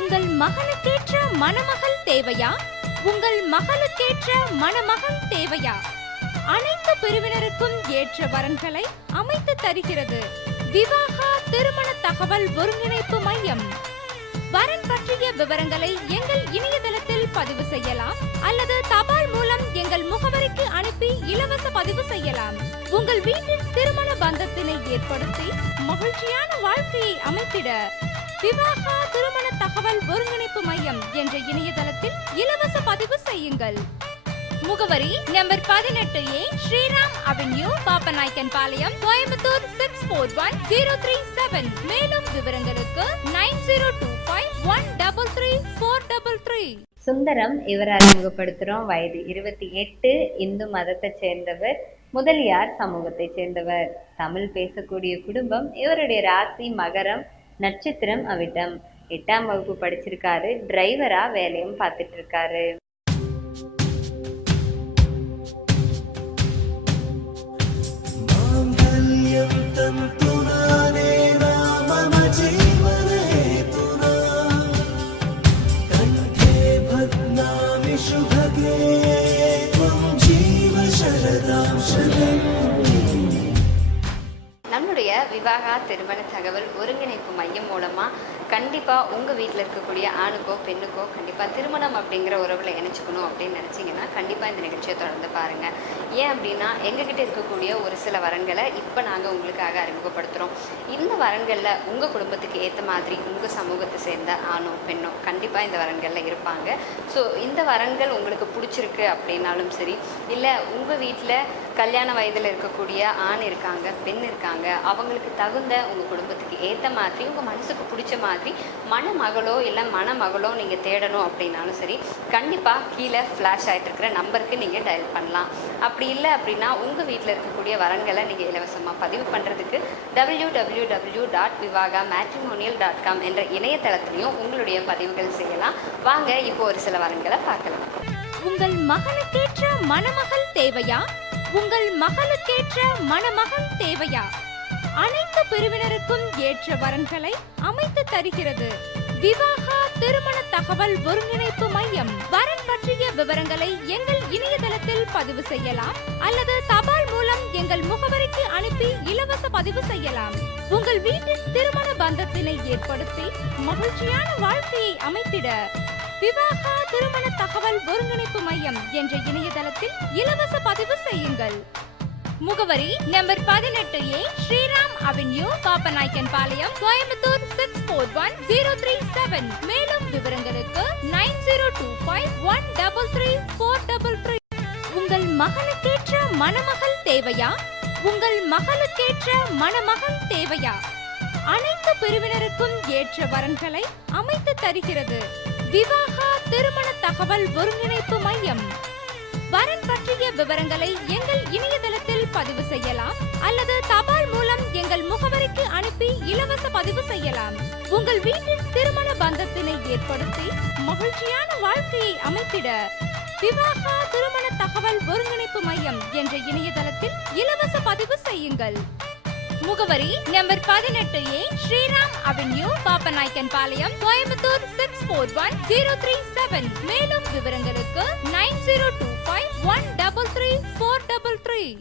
உங்கள் மகனுக்கேற்ற மணமகள் தேவையா? உங்கள் மகளுக்கேற்ற மணமகன் தேவையா? அனைத்து பிரிவினருக்கும் ஏற்ற வரன்களை அமைத்து தருகிறது விவாகா திருமண தகவல் ஒருங்கிணைப்பு மையம். வரன் பற்றிய விவரங்களை எங்கள் இணையதளத்தில் பதிவு செய்யலாம் அல்லது தபால் மூலம் எங்கள் முகவரிக்கு அனுப்பி இலவச பதிவு செய்யலாம். உங்கள் வீட்டில் திருமண பந்தத்தினை ஏற்படுத்தி மகிழ்ச்சியான வாழ்க்கையை அமைத்திட விவாகா திருமண தகவல் ஒருங்கிணைப்பு மையம் என்ற இணையதளத்தில் இலவச பதிவு செய்யுங்கள். முகவரி number 18A Sriram avenue, Pappanaicken Palayam, Coimbatore 641037. மேலும் விவரங்களுக்கு 9025133433. சுந்தரம் இவர் அறிமுகப்படுத்துறோம். வயது 28, இந்து மதத்தை சேர்ந்தவர், முதலியார் சமூகத்தை சேர்ந்தவர். தமிழ் பேசக்கூடிய குடும்பம். இவருடைய ராசி மகரம், நட்சத்திரம் அவிட்டம். 8ஆம் வகுப்பு படிச்சிருக்காரு. டிரைவரா வேலையும் பார்த்துட்டு இருக்காரு. நம்முடைய விவாகா திருமண தகவல் ஒருங்கிணைப்பு மையம் மூலமாக கண்டிப்பாக உங்கள் வீட்டில் இருக்கக்கூடிய ஆணுக்கோ பெண்ணுக்கோ கண்டிப்பாக திருமணம் அப்படிங்கிற உறவில் இணைச்சிக்கணும் அப்படின்னு நினச்சிங்கன்னா கண்டிப்பாக இந்த நிகழ்ச்சியை தொடர்ந்து பாருங்கள். ஏன் அப்படின்னா எங்ககிட்ட இருக்கக்கூடிய ஒரு சில வரன்களை இப்போ நாங்கள் உங்களுக்காக அறிமுகப்படுத்துகிறோம். இந்த வரன்களில் உங்கள் குடும்பத்துக்கு ஏற்ற மாதிரி உங்கள் சமூகத்தை சேர்ந்த ஆணோ பெண்ணோ கண்டிப்பாக இந்த வரன்களில் இருப்பாங்க. ஸோ இந்த வரன்கள் உங்களுக்கு பிடிச்சிருக்கு அப்படின்னாலும் சரி, இல்லை உங்கள் வீட்டில் கல்யாண வயதில் இருக்கக்கூடிய ஆண் இருக்காங்க, பெண் இருக்காங்க, அவங்களுக்கு தகுந்த உங்கள் குடும்பத்துக்கு ஏற்ற மாதிரி உங்கள் மனசுக்கு பிடிச்ச மாதிரி மணமகளோ இல்லை மணமகளோ நீங்கள் தேடணும் அப்படின்னாலும் சரி, கண்டிப்பாக கீழே ஃப்ளாஷ் ஆகிட்டு இருக்கிற நம்பருக்கு நீங்கள் டயல் பண்ணலாம். அப்படி இல்லை அப்படின்னா உங்கள் வீட்டில் இருக்கக்கூடிய வரன்களை நீங்கள் இலவசமாக பதிவு பண்ணுறதுக்கு www.vivahamatrimonial.com என்ற இணையதளத்திலையும் உங்களுடைய பதிவுகள் செய்யலாம். வாங்க இப்போ ஒரு சில வரன்களை பார்க்கலாம். உங்கள் மகனுக்கேற்ற மணமகள் தேவையா? உங்கள் மகளுக்கேற்ற மணமகன் தேவையா? அனைத்து பிரிவினருக்கும் ஏற்ற வரன்களை அமைத்து தருகிறது விவாகா திருமண தகவல் ஒருங்கிணைப்பு மையம். வரன் பற்றிய விவரங்களை எங்கள் இணையதளத்தில் பதிவு செய்யலாம் அல்லது தபால் மூலம் எங்கள் முகவரிக்கு அனுப்பி இலவச பதிவு செய்யலாம். உங்கள் வீட்டில் திருமண பந்தத்தினை ஏற்படுத்தி மகிழ்ச்சியான வாழ்க்கையை அமைத்திட விவாகா திருமண தகவல் ஒருங்கிணைப்பு மையம் என்ற இணையதளத்தில் இலவச பதிவு செய்யுங்கள். முகவரி number 18A Sriram avenue, Pappanaicken Palayam, Coimbatore 641037. மேலும் விவரங்களுக்கு 9025133433. உங்கள் மகனுக்கேற்ற மணமகள் தேவையா? உங்கள் மகளுக்கேற்ற மணமகன் தேவையா? அனைத்து பிரிவினருக்கும் ஏற்ற வரன்களை அமைத்து தருகிறது விவாகா திருமண தகவல் ஒருங்கிணைப்பு மையம். வரன் பற்றிய விவரங்களை எங்கள் இணையதளத்தில் பதிவு செய்யலாம் அல்லது தபால் மூலம் எங்கள் முகவரிக்கு அனுப்பி இலவச பதிவு செய்யலாம். உங்கள் வீட்டில் திருமண பந்தத்தினை ஏற்படுத்தி மகிழ்ச்சியான வாழ்க்கையை அமைத்திட விவாகா திருமண தகவல் ஒருங்கிணைப்பு மையம் என்ற இணையதளத்தில் இலவச பதிவு செய்யுங்கள். முகவரி number 18A Sriram avenue, Pappanaicken Palayam, Coimbatore 641037. மேலும் விவரங்களுக்கு 9025133433.